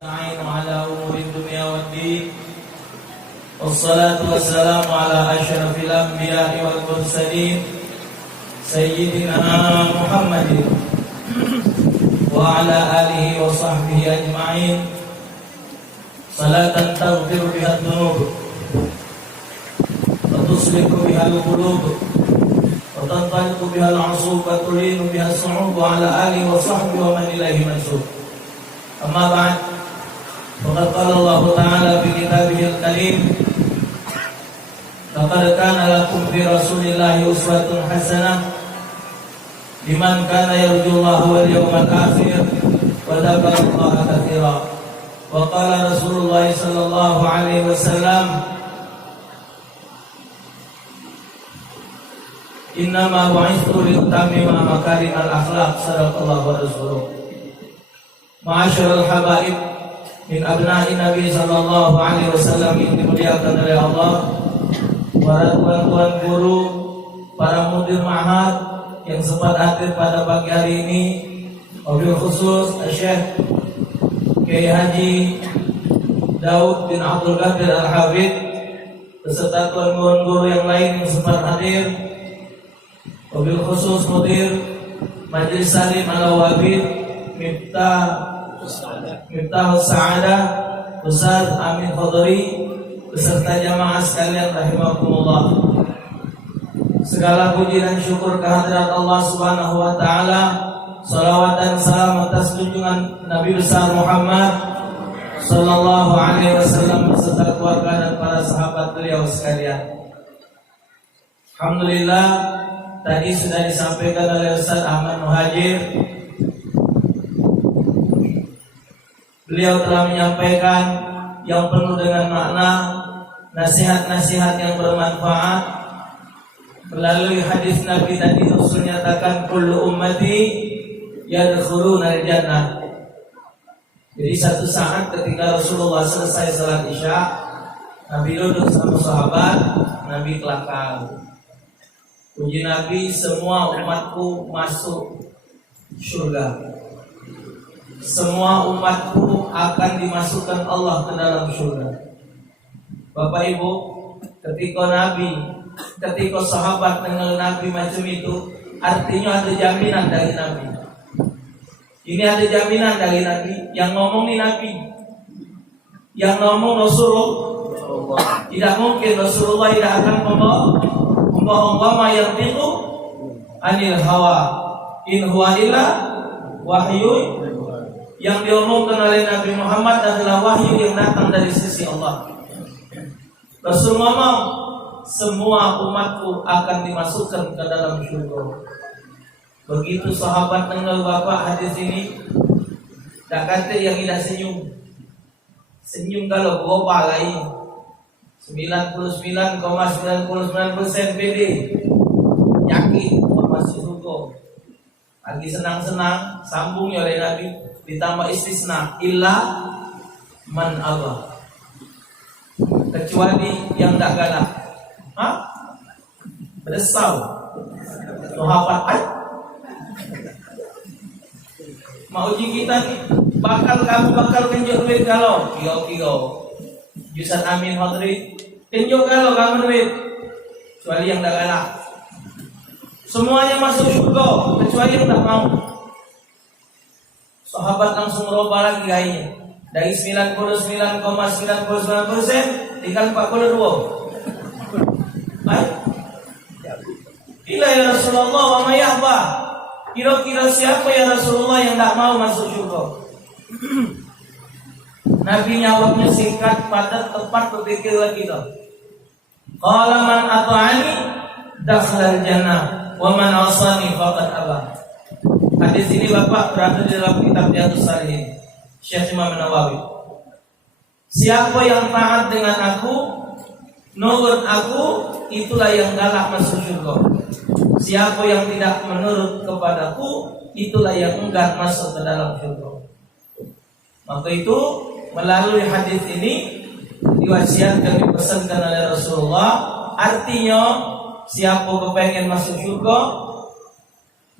نستعين على أمور الدنيا والدين والصلاة والسلام على أشرف الأنبياء والمرسلين سيدنا محمد وعلى آله وصحبه أجمعين صلاة تغفر بها الذنوب وتصلح بها القلوب وتنطلق بها العصوب وتلين بها الصعوب وعلى آله وصحبه ومن إليه منسوب. أما بعد فقد قال الله تعالى في كتابه الكريم لقد كان لكم في رسول الله أسوة حسنة لمن كان يرجو الله واليوم الآخر وذكر الله كثيرا. وقال رسول الله صلى الله عليه وسلم إنما بعثت لأتمم مكارم الأخلاق. صدق الله ورسوله. Ma'asyiral habaib min abna'i Nabi sallallahu alaihi wasallam yang dimuliakan oleh Allah, para tuan-tuan guru, para mudir ma'had yang sempat hadir pada pagi hari ini, wabil khusus Syekh Kiai Haji Daud bin Abdul Qadir Al-Hafidh beserta tuan-tuan guru yang lain yang sempat hadir, wabil khusus mudir Majelis Salim Al-Wabid Miftah Sa'adah Ustaz Amin Khadri beserta jamaah sekalian rahimakumullah. Segala puji dan syukur kehadirat Allah Subhanahu wa taala. Salawat dan salam atas junjungan Nabi besar Muhammad sallallahu alaihi wasallam beserta keluarga dan para sahabat beliau sekalian. Alhamdulillah, tadi sudah disampaikan oleh Ustaz Ahmad Muhajir. Beliau telah menyampaikan yang penuh dengan makna, nasihat-nasihat yang bermanfaat melalui hadis Nabi tadi. Rasul nyatakan kullu ummati yadkhuluna al-jannah. Jadi satu saat ketika Rasulullah selesai salat Isya, Nabi duduk sama sahabat, Nabi kelakar. Puji Nabi, semua umatku masuk surga. Semua umatku akan dimasukkan Allah ke dalam surga. Bapak Ibu, ketika sahabat dengar Nabi macam itu, artinya ada jaminan dari Nabi. Ini ada jaminan dari Nabi. Yang ngomong ni Nabi, yang ngomong Rasulullah. Tidak mungkin Rasulullah tidak akan membawa yang itu anil hawa in huwa illa wahyu. Yang diomongkan oleh Nabi Muhammad adalah wahyu yang datang dari sisi Allah. Rasul ngomong, semua umatku akan dimasukkan ke dalam surga. Begitu sahabat dengar bapak hadis ini, tak kata yang tidak senyum. Senyum kalau global lain 99,99% PD yakin masuk surga. Lagi senang-senang sambung oleh Nabi, ditambah istisna illa man aba, kecuali yang tak galak. Beresau sahabat mau uji kita nih, kamu bakal kenjuk duit kalau kio Jusan Amin Khadri kenjuk kalau kamu duit, kecuali yang tak galak. Semuanya masuk surga kecuali yang tak mau. Sahabat langsung merubah lagi gayanya. Dari 99,99% tinggal 42. Ila ya Rasulullah wa ma yahba. Kira-kira siapa ya Rasulullah yang tak mau masuk surga? Nabi jawabnya singkat, padat, tepat, berpikir lagi dah. Qala man ata'ani dakhala al-jannah wa man asani faqad aba. Hadis ini Bapak berada di dalam kitab Riyadhus Shalihin Syekh Imam Nawawi. Siapa yang taat dengan aku, nurut aku, itulah yang galak masuk surga. Siapa yang tidak menurut kepadaku, itulah yang enggan masuk ke dalam surga. Maka itu melalui hadis ini diwasiatkan, dipesankan oleh Rasulullah. Artinya siapa kepengen masuk surga,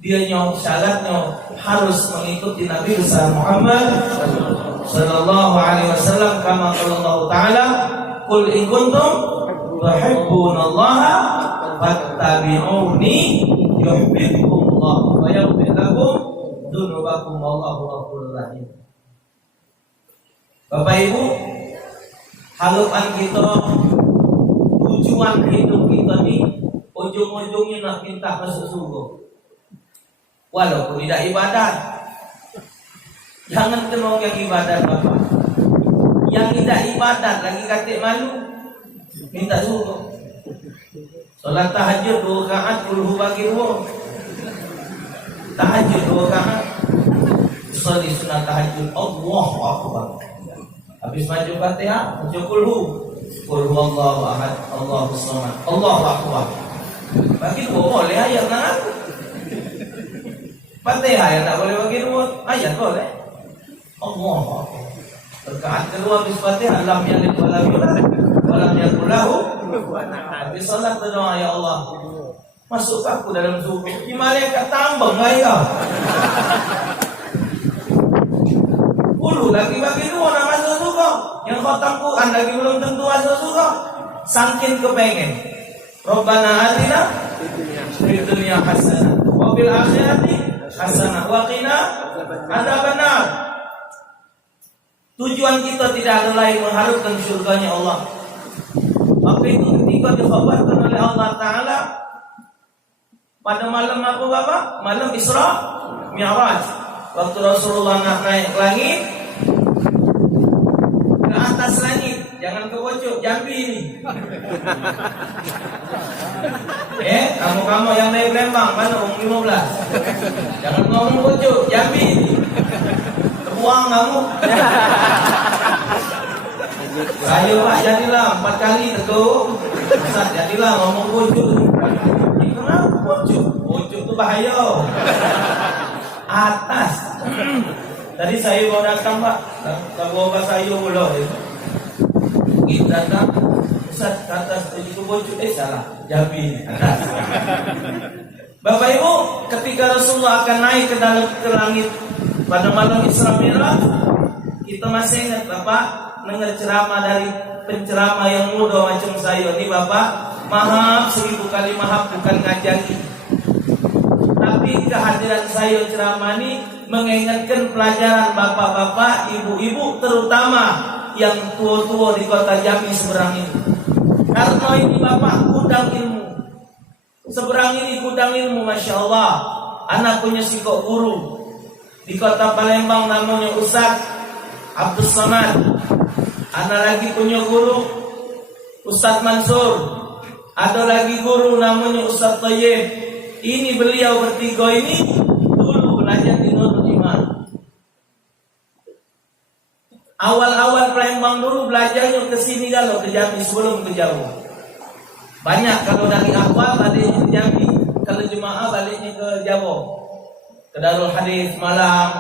dia syaratnya harus mengikuti Nabi besar Muhammad sallallahu alaihi wasallam kama qala Allah taala qul in kuntum tuhibbunallaha fattabi'uni yuhibbukumullah wa yaghfir lakum dzunubakum wallahu ghafurur rahim. Bapak Ibu, harapan kita, tujuan hidup kita nih ujung-ujungnya nak minta masuk surga. Walaupun tidak ibadat. Jangan kenal yang ibadat Bapak. Yang tidak ibadat lagi katik malu minta surga. Salat tahajud 2 rakaat kulhu bagi 2. Tahajud 2 rakaat. Salat sunat tahajud Allahu akbar. Habis baca Fatihah, baca kulhu. Qul huwallahu ahad, Allahus samad, Allahu akbar. Bagi 2 boleh ayat nak. Fatihah yang tak boleh bagi 2, ayat boleh. Allahu akbar. Rakaat kedua habis Fatihah lam yalid wa lam yulad wa lam yakul lahu kufuwan ahad. Habis salat berdoa, ya Allah, masuk aku dalam surga. Di malaikat tambang ya. Puluh lagi bagi 2 nak masuk surga. Yang khatam Quran lagi belum tentu masuk surga. Saking kepengen. Rabbana atina fid dunya hasanah wa fil akhirati hasanah wa qina adzabannar. Tujuan kita tidak ada lain mengharapkan surganya Allah. Maka itu ketika dikhabarkan oleh Allah Ta'ala pada malam apa Bapak? Malam Isra Mi'raj. Waktu Rasulullah nak naik ke langit, ke atas langit, jangan ke pojok Jambi ini. Kamu yang naik Lembang, mana 15? Jangan ngomong pojok Jambi ini. Terbuang kamu. Saya Pak jadilah 4 kali tegur. Ustaz jadilah ngomong pojok. Kenapa pojok? Pojok itu bahaya. Atas. Tadi saya mau datang Pak, bawa sayur pula. Kita datang, Ustaz ke atas itu pojok, salah, Jambi atas. Bapak Ibu, ketika Rasulullah akan naik ke langit pada malam Isra Mi'raj, kita masih ingat Bapak dengar ceramah dari penceramah yang muda macam saya ini Bapak, maaf 1000 kali maaf bukan ngajari. Tapi kehadiran saya ceramah ini mengingatkan pelajaran bapak-bapak, ibu-ibu, terutama yang tua-tua di kota Jambi seberang ini. Karena ini Bapak gudang ilmu. Seberang ini gudang ilmu, Masya Allah. Anak punya sikok guru di kota Palembang namanya Ustaz Abdul Samad. Anak lagi punya guru Ustaz Mansur. Ada lagi guru namanya Ustaz Tayyib. Ini beliau bertiga ini dulu belajar di Nurul Iman. Awal-awal Palembang dulu belajarnya ke sini kalau ke Jambi sebelum ke Jawa. Banyak kalau dari awal baliknya ke Jambi, kalau jemaah baliknya ke Jawa, ke Darul Hadis Malang.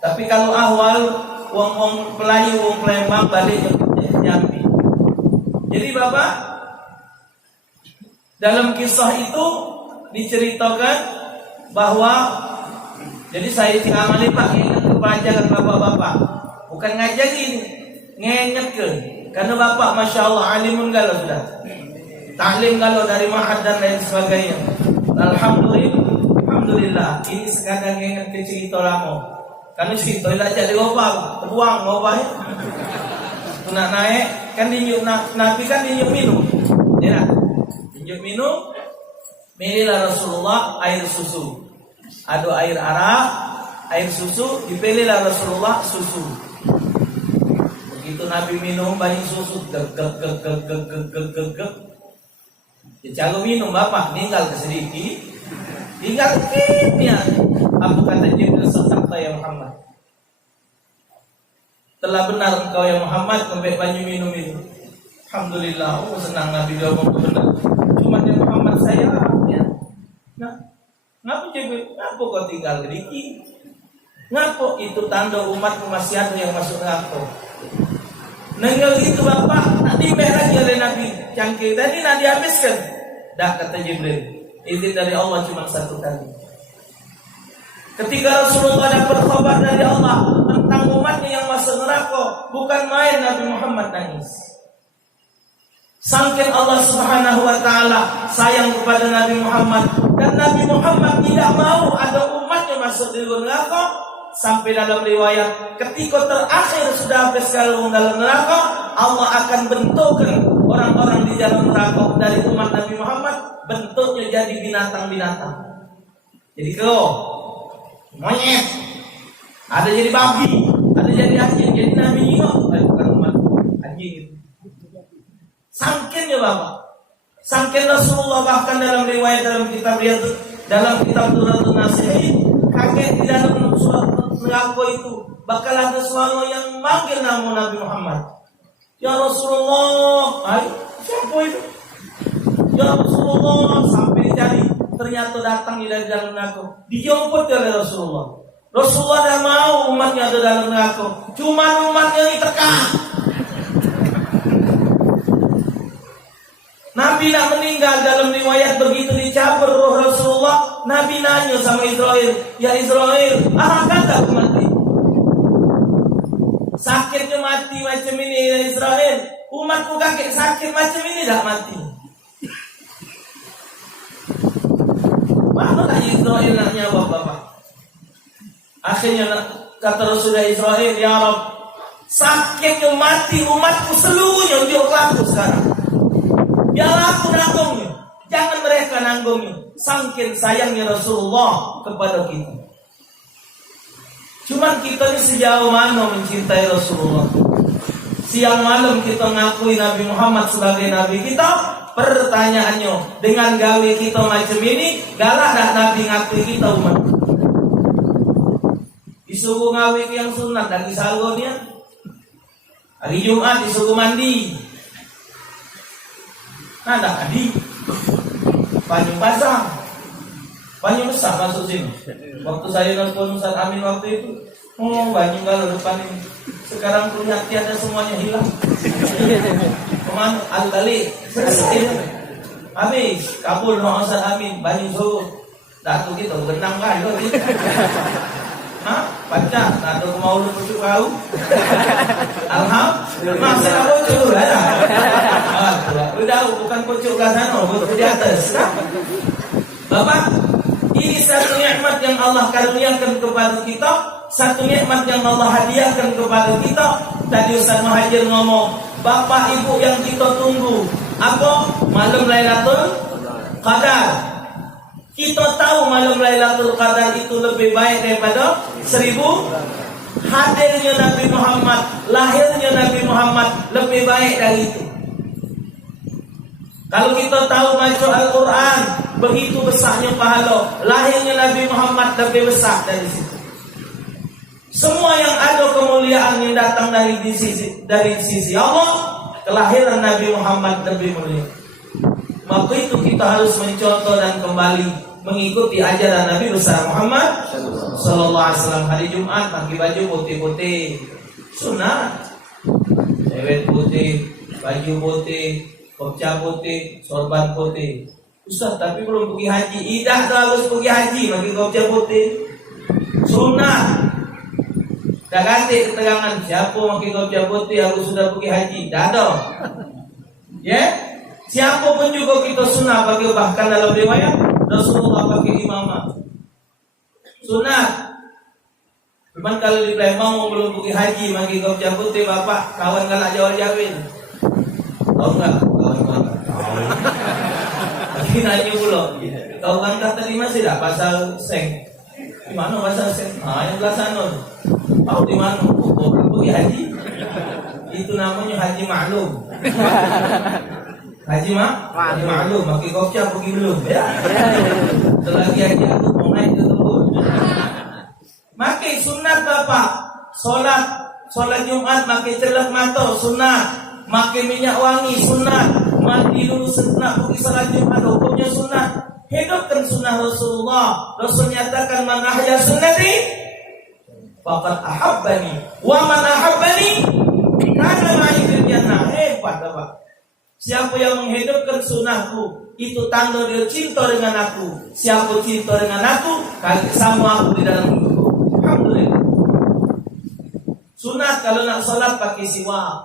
Tapi kalau awal wong Pelayu, wong Palembang baliknya ke Jambi. Jadi Bapak, dalam kisah itu diceritakan bahwa jadi saya amali Pak ingat ke pelajaran bapak-bapak, bukan ngajarin, ngingetkan. Karena bapak Masya Allah alimun galau sudah, taklim galau dari ma'had dan lain sebagainya. Alhamdulillah ini sekarang nginget ke cerita lama. Karena cerita lah jadi ngobah, terbuang ngobah ya. Nak naik kan dinyuk Nabi kan dinyuk minum, ya dinyuk minum. Pilihlah Rasulullah air susu. Ada air arak, air susu, dipilihlah Rasulullah susu. Begitu Nabi minum banyak susu, gek. Cara minum Bapak, tinggal ke sedikit, tinggal ya. Apa kata Jibril, sabda ya Muhammad? Telah benar engkau ya Muhammad sampai banyak minum itu. Alhamdulillah, senang Nabi jawab benar. Cuma ya Muhammad saya nah, ngapa Jibril? Ngapa kau tinggal sedikit? Ngapa itu tanda umatmu masih ada yang masuk neraka? Nenggal itu Bapak, nak diberi lagi oleh Nabi cangkir tadi nak dihabiskan. Dah kata Jibril, izin dari Allah cuma 1 kali. Ketika Rasulullah dapat kabar dari Allah tentang umatnya yang masuk neraka, bukan main Nabi Muhammad nangis. Saking Allah Subhanahu wa taala sayang kepada Nabi Muhammad, dan Nabi Muhammad tidak mau ada umatnya masuk di neraka. Sampai dalam riwayat, ketika terakhir sudah habis kalau dalam neraka, Allah akan bentukkan orang-orang di dalam neraka dari umat Nabi Muhammad, bentuknya jadi binatang-binatang. Jadi monyet, ada jadi babi, ada jadi anjing, jadi Nabi Muhammad bukan umat anjing. Sangkinnya Bapak, sangkin Rasulullah bahkan dalam riwayat dalam kitab Turatul Nasihin, kaget di dalam surat neraka itu bakal ada suara yang manggil nama Nabi Muhammad. Ya Rasulullah, siapa itu? Ya Rasulullah, sampai dicari, ternyata datang dari dalam neraka. Dijemput oleh Rasulullah. Rasulullah dah mau umatnya ada dalam neraka, cuma umatnya ini terkah. Nabi nak meninggal, dalam riwayat begitu dicabut roh Rasulullah, Nabi nanya sama Israel, ya Israel, kata aku mati? Sakitnya mati macam ini ya Israel, umatku kakek sakit macam ini tak mati. Mana tak Israel nak nyawa Bapak? Akhirnya kata Rasulullah Israel, ya Rabb, sakitnya mati umatku seluruhnya dia laku sekarang. Biarlah aku nanggungnya, jangan mereka nanggungnya. Saking sayangnya Rasulullah kepada kita. Cuman kita ini sejauh mana mencintai Rasulullah. Siang malam kita ngakui Nabi Muhammad sebagai Nabi kita. Pertanyaannya, dengan gawe kita macam ini, galak tak Nabi ngakui kita umat? Disuruh ngawe yang sunat dari salgonya. Hari Jumat disuruh mandi. Ada adi, banyu pasang, banyu besar masuk sini. Waktu saya nelfon Ustaz Amin waktu itu, banyu kalau depan ini. Sekarang punya tiada semuanya hilang. Kemana? Al-Balik. Habis, kabul no Ustaz Amin, banyu suruh. Datu kita benang kan? Baca, datu mau lu pucuk kau. Alhamdulillah, masih aku pucuk lah. Udah, bukan pucuk ke sana, pucuk di atas. Bapak, ini satu nikmat yang Allah karuniakan kepada kita, satu nikmat yang Allah hadiahkan kepada kita. Tadi Ustaz Muhajir ngomong, Bapak Ibu yang kita tunggu, apa? Malam Lailatul Qadar. Kita tahu malam Lailatul Qadar itu lebih baik daripada 1000. Hadirnya Nabi Muhammad, lahirnya Nabi Muhammad lebih baik dari itu. Kalau kita tahu baca Al-Quran, begitu besarnya pahala, lahirnya Nabi Muhammad lebih besar dari situ. Semua yang ada kemuliaan yang datang dari sisi Allah, kelahiran Nabi Muhammad lebih mulia. Maka itu kita harus mencontoh dan kembali mengikuti ajaran Nabi besar Muhammad Sallallahu Alaihi Wasallam. Hari Jumat pakai baju putih-putih, sunat. Cewek putih, baju putih, kopca putih, sorban putih. Ustaz, tapi belum pergi haji. Tidak harus pergi haji pakai kopca putih, sunat. Dah ganti keterangan, siapa pakai kopca putih aku sudah pergi haji. Dah ada. Siapa pun juga kita sunnah pakai, bahkan dalam riwayat Rasulullah pakai imamah sunat. Cuman kalau di Palembang belum pergi haji pakai kopca putih, bapak kawan galak jawab-jawabin. Tahu nggak? Kawan. Lagi nanya pula. Tahu kan tadi masih tak pasal seng? Di mana pasal seng? Yang belah sana. Tahu di mana? Belum pergi haji. Itu namanya haji maklum. Haji maklum, pakai kopca pergi belum ya? Selagi haji aku mau naik ke tempat. Makai sunat bapak, solat Jumat makai celak mata sunat, makai minyak wangi sunat, mandi dulu sunat, pergi solat Jumat hukumnya sunat. Hidupkan sunnah Rasulullah. Rasul nyatakan man ahya sunnati faqad ahabbani wa man ahabbani kana ma'i fil jannah. Hebat bapak. Siapa yang menghidupkan sunnahku, itu tanda dia cinta dengan aku. Siapa cinta dengan aku, kali sama aku di dalam hidupku. Alhamdulillah. Sunat kalau nak sholat pakai siwak.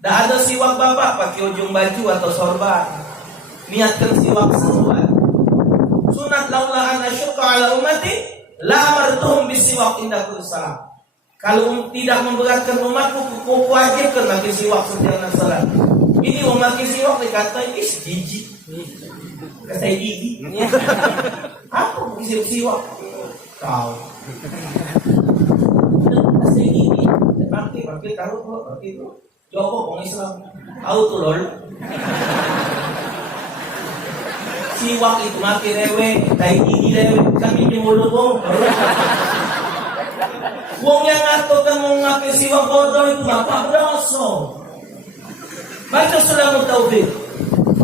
Tak ada siwak bapak pakai ujung baju atau sorban. Niatkan siwak sesuai. Sunat laula an asyqa ala ummati la amartuhum bisiwak inda kulli salat. Kalau tidak memberatkan umatku, ku wajibkan pakai siwak setiap nak salat. Ini memakai siwak dikata jijik. Kata gigi. Apa pakai siwak? Kau. Kata gigi. Pakai taruh pakai itu. Joko orang Islam. Tahu tuh lol. Siwak itu makin lewe, tai gigi lewe, kami di mulut wong. Wong yang ngatakan mau ngapain siwak bodoh itu bapak berdosa. Baca surah Mutaufik.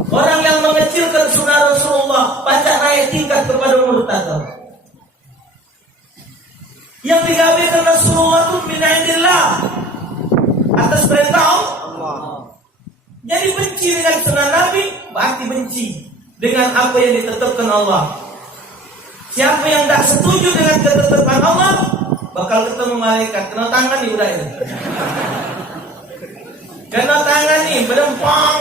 Orang yang mengecilkan sunnah Rasulullah, baca naik tingkat kepada murtad. Yang digawekan Rasulullah itu min indillah, atas perintah Allah. Jadi benci dengan sunnah Nabi, berarti benci dengan apa yang ditetapkan Allah. Siapa yang tak setuju dengan ketetapan Allah, bakal ketemu malaikat. Kena tangan nih udah ini. Kena tangan nih, berempang.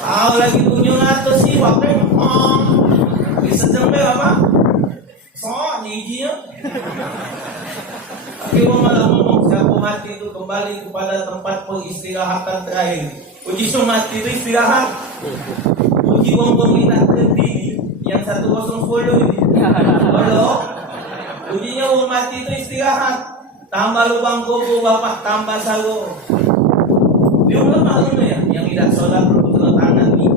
Tahu lagi tunjuk atau siwak berempang. Bisa sampai apa? So, giginya. Tapi mau malah ngomong siapa mati itu kembali kepada tempat peristirahatan terakhir. Uji mati itu istirahat. Uji bongbong ini tak berhenti. Yang 110 ini. Halo. Ujinya mati itu istirahat. Tambah lubang kubu bapak, tambah sawo. Dia belum maklum ya. Yang tidak sholat belum kena tangan nih.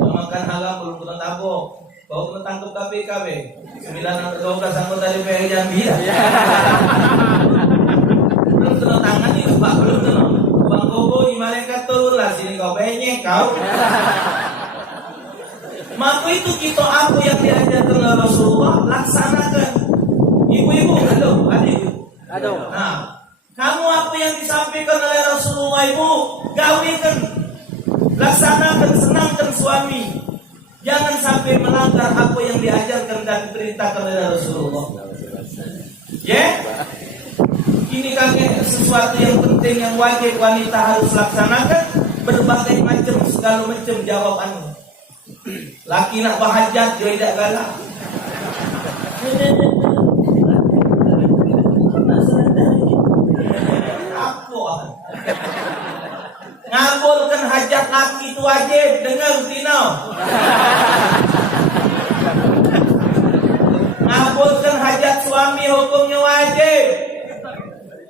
Makan haram belum kena tabok. Bawa kena tangkap KPKB. 912 anggota DPR Jambi ya. Belum kena tangan nih bapak, belum kena. Bang Gogo di malaikat turun lah sini kau benyek kau. Maka itu kita aku yang diajarkan oleh Rasulullah laksanakan. Ibu-ibu, adik. Nah, kamu apa yang disampaikan oleh Rasulullah ibu, gawikan, laksanakan, senangkan suami. Jangan sampai melanggar apa yang diajarkan dan diperintahkan oleh Rasulullah. Ya? Ini kakek sesuatu yang penting yang wajib wanita harus laksanakan. Berbagai macam segala macam jawaban. Laki nak berhajat dia tidak galak. Ngabulkan hajat laki itu wajib. Dengar Tino. Ngabulkan hajat suami hukumnya wajib.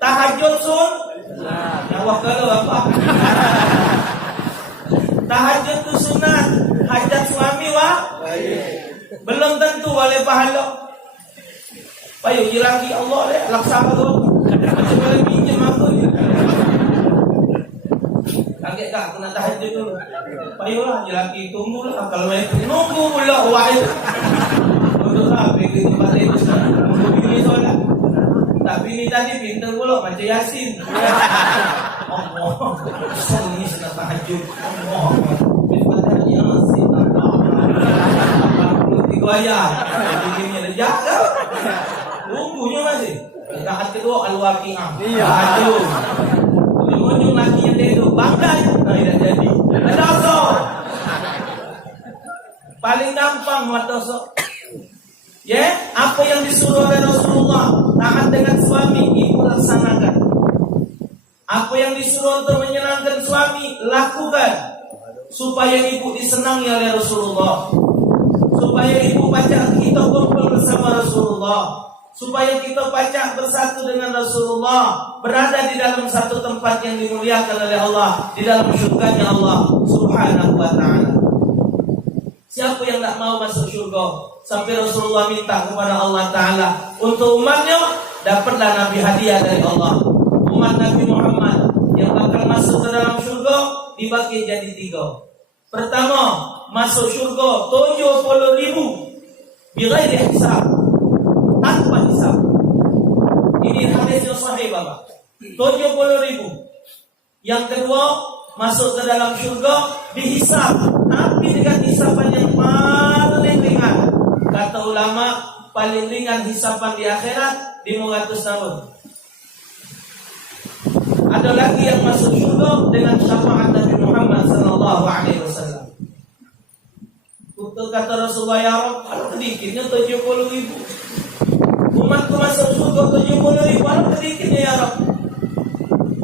Tahajud sun. Jawab kalau apa? Tahajud itu sunat. Hajat suami belum tentu boleh pahala. Payu lagi Allah deh laksana tu. Macam boleh pinjam aku. Kaget tak kena tahajud tu. Payu lah lagi tunggulah kalau itu nunggu pula wahid. Untuk apa pergi tempat itu sekarang? Ini solat. Tapi ini tadi pintar pula baca Yasin. Allah, ini sudah tahajud. Allah, baca Yasin. 83 ayat. Ini ada jaga. Tunggunya masih. Rakaat kedua al-waqi'ah. Tahajud. Ujung lakinya dia itu bangga. Tidak jadi. Dosa. Paling gampang buat dosa. Ya, apa yang disuruh oleh Rasulullah taat dengan suami, ibu laksanakan. Apa yang disuruh untuk menyenangkan suami, lakukan. Supaya ibu disenangi oleh Rasulullah. Supaya ibu baca kita kumpul bersama Rasulullah. Supaya kita baca bersatu dengan Rasulullah. Berada di dalam satu tempat yang dimuliakan oleh Allah. Di dalam syurganya Allah Subhanahu wa ta'ala. Siapa yang tak mau masuk syurga? Sampai Rasulullah minta kepada Allah Ta'ala untuk umatnya, dapatlah Nabi hadiah dari Allah. Umat Nabi Muhammad yang bakal masuk ke dalam syurga dibagi jadi 3. Pertama, masuk syurga 70.000 bighairi hisab, tanpa hisab. Ini hadis yang sahih Bapak. 70.000. Yang kedua, masuk ke dalam surga dihisab, tapi dengan hisaban yang paling ringan. Kata ulama, paling ringan hisaban di akhirat 500 tahun. Ada lagi yang masuk surga dengan syafaat Nabi Muhammad sallallahu alaihi wasallam. Kata Rasulullah, ya Rabb, kalau sedikitnya 70.000. Umatku masuk surga 70.000, kalau sedikitnya ya Rabb.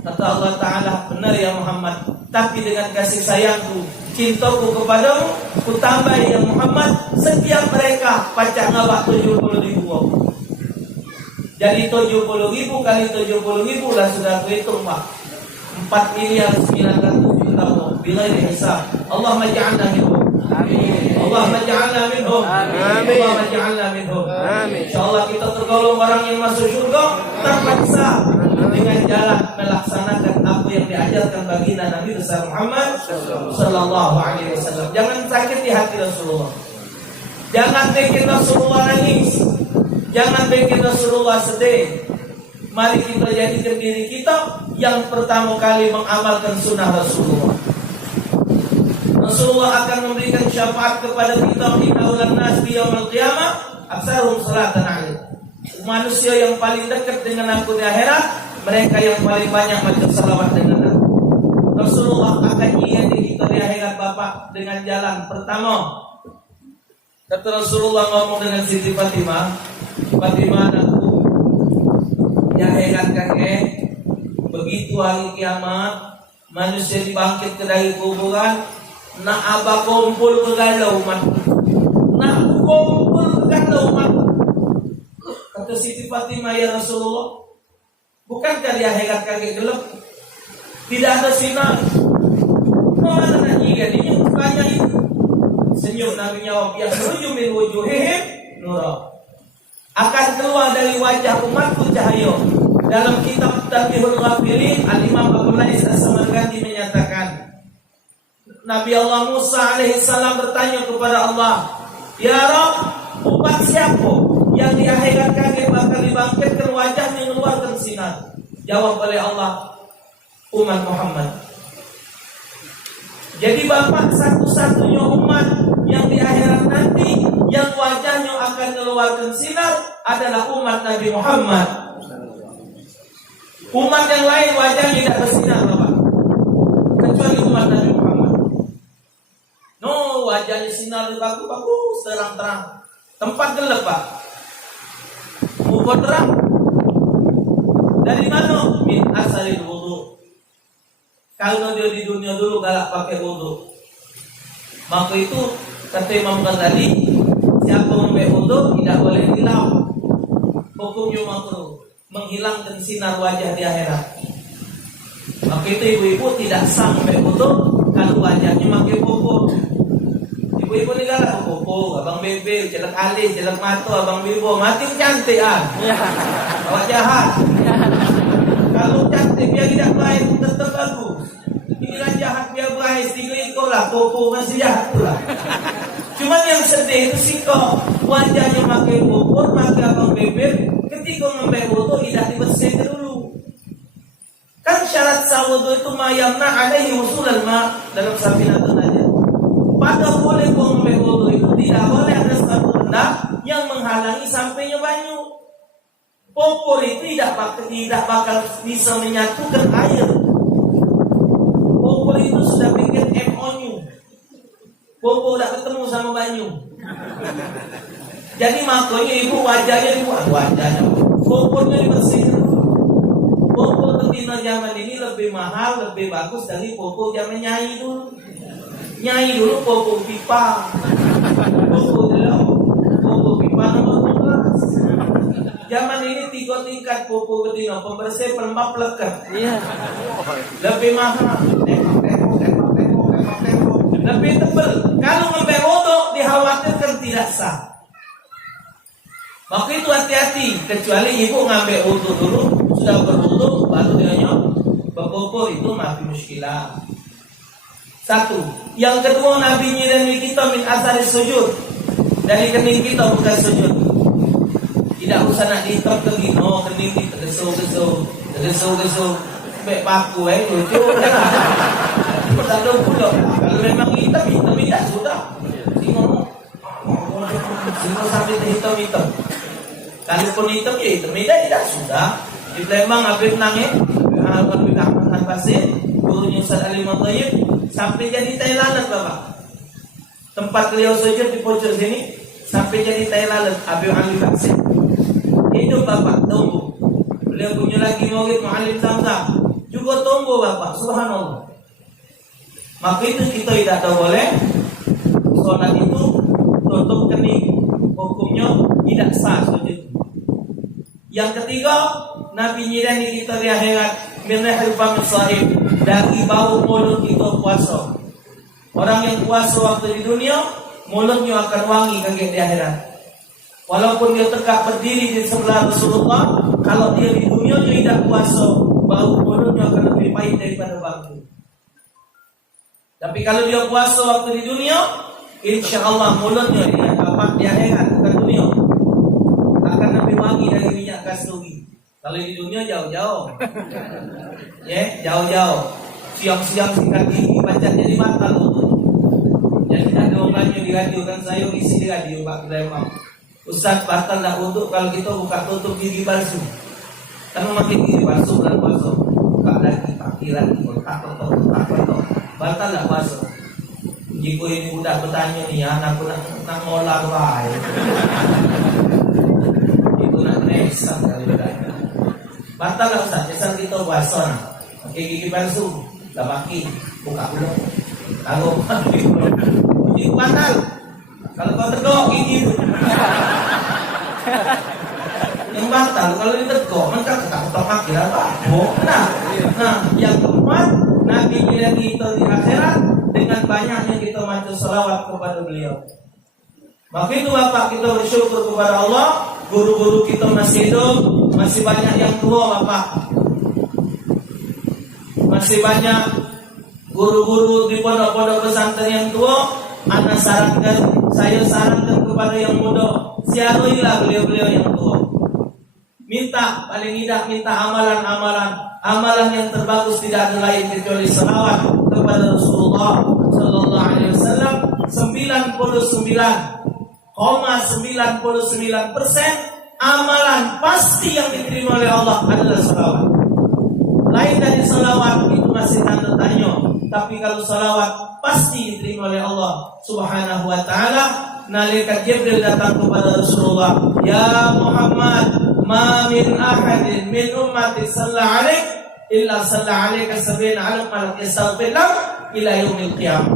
Kata Allah Ta'ala, benar ya Muhammad, tapi dengan kasih sayangku, cintaku kepadamu, ku tambah ya Muhammad, setiap mereka pacak ngabak 70.000. Jadi 70.000 kali 70.000 lah sudah ku hitung Pak, 4.900.000.000 bila dihisab. Allahumma ja'alna minhum. Amin. Allahumma ja'alna minhum. Amin. Allahumma ja'alna minhum. Amin. Insyaallah kita tergolong orang yang masuk surga terpaksa dengan jalan melaksanakan apa yang diajarkan baginda Nabi besar Muhammad sallallahu alaihi wasallam. Jangan sakit di hati Rasulullah. Jangan bikin Rasulullah nangis. Jangan bikin Rasulullah sedih. Mari kita jadikan diri kita yang pertama kali mengamalkan sunnah Rasulullah. Rasulullah akan memberikan syafaat kepada kita di kaulan nas di yaumil qiyamah, aksaruhum salatan alaihi. Manusia yang paling dekat dengan aku di akhirat, mereka yang paling banyak baca salawat dengan aku. Rasulullah akan ingin kita di akhirat Bapak dengan jalan pertama. Kata Rasulullah ngomong dengan Siti Fatimah, Fatimah anakku, ya akhirat kakek, begitu hari kiamat, manusia dibangkit ke dari kuburan, nak abah kumpul ke galau umat, nak kumpul ke galau umat. Kata Siti Fatimah, ya Rasulullah, bukankah di akhirat kakek gelap, tidak ada sinar? Mana nak jadinya banyak itu. Senyum Nabi jawab, ya seruju min wujuhihim nura. Akan keluar dari wajah umatku cahaya. Dalam kitab Tarbihul Ghafilin, Al-Imam Abu Lais As-Samarqandi menyatakan, Nabi Allah Musa alaihissalam bertanya kepada Allah, ya Rabb, umat siapa yang di akhirat kakek bakal dibangkitkan wajahnya mengeluarkan sinar? Jawab oleh Allah, umat Muhammad. Jadi Bapak satu-satunya umat yang di akhirat nanti yang wajahnya akan mengeluarkan sinar adalah umat Nabi Muhammad. Umat yang lain wajahnya tidak bersinar Bapak, kecuali umat Nabi Muhammad. No, wajahnya sinar bagus-bagus, terang-terang. Tempat gelap Pak, muka terang. Dari mana? Min asalil wudu. Kalau dia di dunia dulu galak pakai wudu, maka itu kata Imam Ghazali, siapa membaik wudu tidak boleh hilang. Hukumnya makruh, menghilangkan sinar wajah di akhirat. Maka itu ibu-ibu tidak sah membaik wudu kalau wajahnya pakai pupuk. Ibu-ibu ni galak pupuk, abang bebe, jelek alis, jelek mata, abang bibo, makin cantik ah. Awak jahat. Kalau cantik biar tidak baik tetap bagus. Inilah jahat biar baik, tiga ikut lah, popo masih jahat pula. Cuman yang sedih itu sih kok wajahnya pakai popo, pakai abang bebek, ketika ngambil wudu tidak dibersihkan dulu. Kan syarat sawudu itu mayamna alaihi usulal ma dalam Safinatun Najah. Pada boleh kau ngambil wudu itu tidak boleh ada satu benda yang menghalangi sampainya banyu. Popor itu tidak bakal bisa menyatukan air. Popor itu sudah bikin MOU. Popor tidak ketemu sama banyu. Jadi makanya ibu wajahnya dibuat wajahnya. Popornya dibersihkan. Popor terkini zaman ini lebih mahal, lebih bagus dari popor zaman Nyai dulu. Nyai dulu popor pipa. Popor dulu popor pipa nomor 12. Zaman ini 3 tingkat popo betina, pembersih, pelembab, lekat. Iya. Lebih mahal. Lebih tebal. Kalau ngambil wudu dikhawatirkan tidak sah. Maka itu hati-hati. Kecuali ibu ngambil wudu dulu, sudah berwudu, baru dia nyok. Berpopo itu mati muskilah. Satu. Yang kedua, Nabi nyirami kita min asari sujud. Dari kening kita bukan sujud. Tidak usah nak dihitam ke gino, kening kita geso. Baik paku lucu kan. tak ada pula. Kalau memang hitam tidak sudah. Singo sampai hitam. Kalau pun hitam ya hitam tidak sudah. Di Palembang Habib nangis, Habib Ahmad Basir, gurunya Ustaz Ali Matayyib, sampai jadi Thailand Bapak. Tempat beliau sujud di pojok sini, sampai jadi Thailand Habib Ali Basir. Hidup Bapak, tunggu. Beliau punya lagi murid Mu'alim Zamzam, juga tunggu Bapak, subhanallah. Maka itu kita tidak boleh sholat itu tutup kening, hukumnya tidak sah sujud. Yang ketiga, Nabi nyirani kita di akhirat min rihil fami shahib, dari bau mulut kita puasa. Orang yang puasa waktu di dunia, mulutnya akan wangi kaget di akhirat. Walaupun dia tegak berdiri di sebelah Rasulullah, kalau dia di dunia dia tidak puasa, bau mulutnya akan lebih pahit daripada bangku. Tapi kalau dia puasa waktu di dunia, insya Allah mulutnya di akhirat bukan dunia akan lebih wangi dari minyak kasturi. Kalau di dunia jauh-jauh, jauh-jauh. Siang-siang sikat gigi pacar jadi batal untuk. Jadi ada orang yang di radio kan saya isi di radio Pak Lemang. Ustaz batal tak untuk kalau kita buka tutup gigi palsu. Kan makin gigi palsu dan palsu. Buka lagi, pakai lagi, tak batal tak palsu. Jika ini udah bertanya nih, anak nak ngolah baik. Itu nak nesan kali bertanya. Batal tak Ustaz, nesan kita puasa. Pakai gigi palsu, tak pakai, buka dulu. Kalau pakai gigi batal. Kalau kau tegak gigi itu yang batal. Kalau ditegak maka ketak kaki apa? Nah, yang keempat, Nabi bilang kita di akhirat dengan banyaknya kita baca salawat kepada beliau. Maka itu Bapak, kita bersyukur kepada Allah. Guru-guru kita masih hidup, masih banyak yang tua Bapak. Masih banyak guru-guru di pondok-pondok pesantren yang tua. Saya sarankan kepada yang muda, siaruilah beliau-beliau yang tua. Minta, paling tidak minta amalan yang terbagus tidak ada lain kecuali salawat kepada Rasulullah Sallallahu Alaihi Wasallam. 99,99% amalan pasti yang diterima oleh Allah adalah salawat. Lain dari salawat itu masih tanda tanya. Tapi kalau salawat pasti diterima oleh Allah Subhanahu wa taala. Nalika Jibril datang kepada Rasulullah, "Ya Muhammad, ma min ahadin min ummati sallallahu alaihi illa sallallahu alaihi sab'ina alaf malak yastaghfir lahu ila yaumil qiyamah."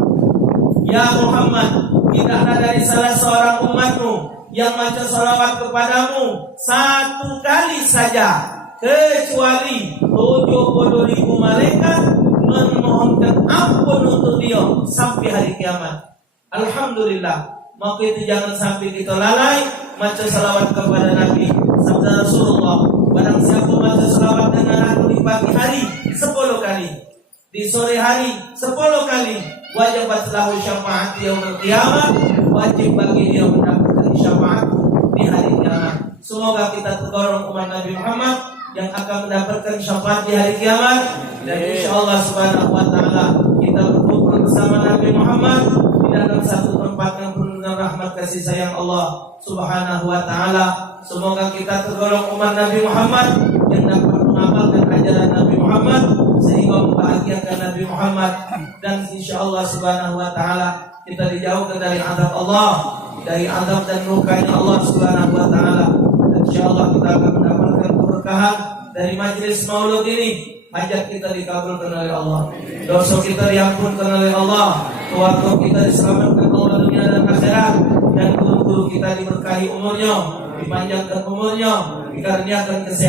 Ya Muhammad, tidaklah dari salah seorang umatmu yang baca salawat kepadamu satu kali saja, kecuali 70.000 malaikat memohonkan ampun untuk dia sampai hari kiamat. Alhamdulillah. Maka itu jangan sampai kita lalai baca salawat kepada Nabi. Sabda Rasulullah, barang siapa baca salawat dengan aku di pagi hari 10 kali, di sore hari 10 kali, wajib lahu syafaat yaumil qiyamah, wajib bagi dia mendapatkan syafaat di hari kiamat. Semoga kita tergolong umat Nabi Muhammad yang akan mendapatkan syafaat di hari kiamat. Dan insyaallah subhanahu wa ta'ala kita berkumpul bersama Nabi Muhammad di dalam satu tempat yang penuh dengan rahmat kasih sayang Allah subhanahu wa ta'ala. Semoga kita tergolong umat Nabi Muhammad yang dapat mengamalkan ajaran Nabi Muhammad sehingga membahagiakan Nabi Muhammad. Dan insyaallah subhanahu wa ta'ala kita dijauhkan dari azab Allah, dari azab dan murkanya Allah subhanahu wa ta'ala. Dan insyaallah kita akan mendapatkan keberkahan dari majlis maulud ini. Hajat kita dikabulkan oleh Allah, dosa kita diampunkan oleh Allah, keluarga kita diselamatkan Allah dunia dan akhirat, dan guru-guru kita diberkahi umurnya, dipanjangkan umurnya, dikaruniakan kesehatan.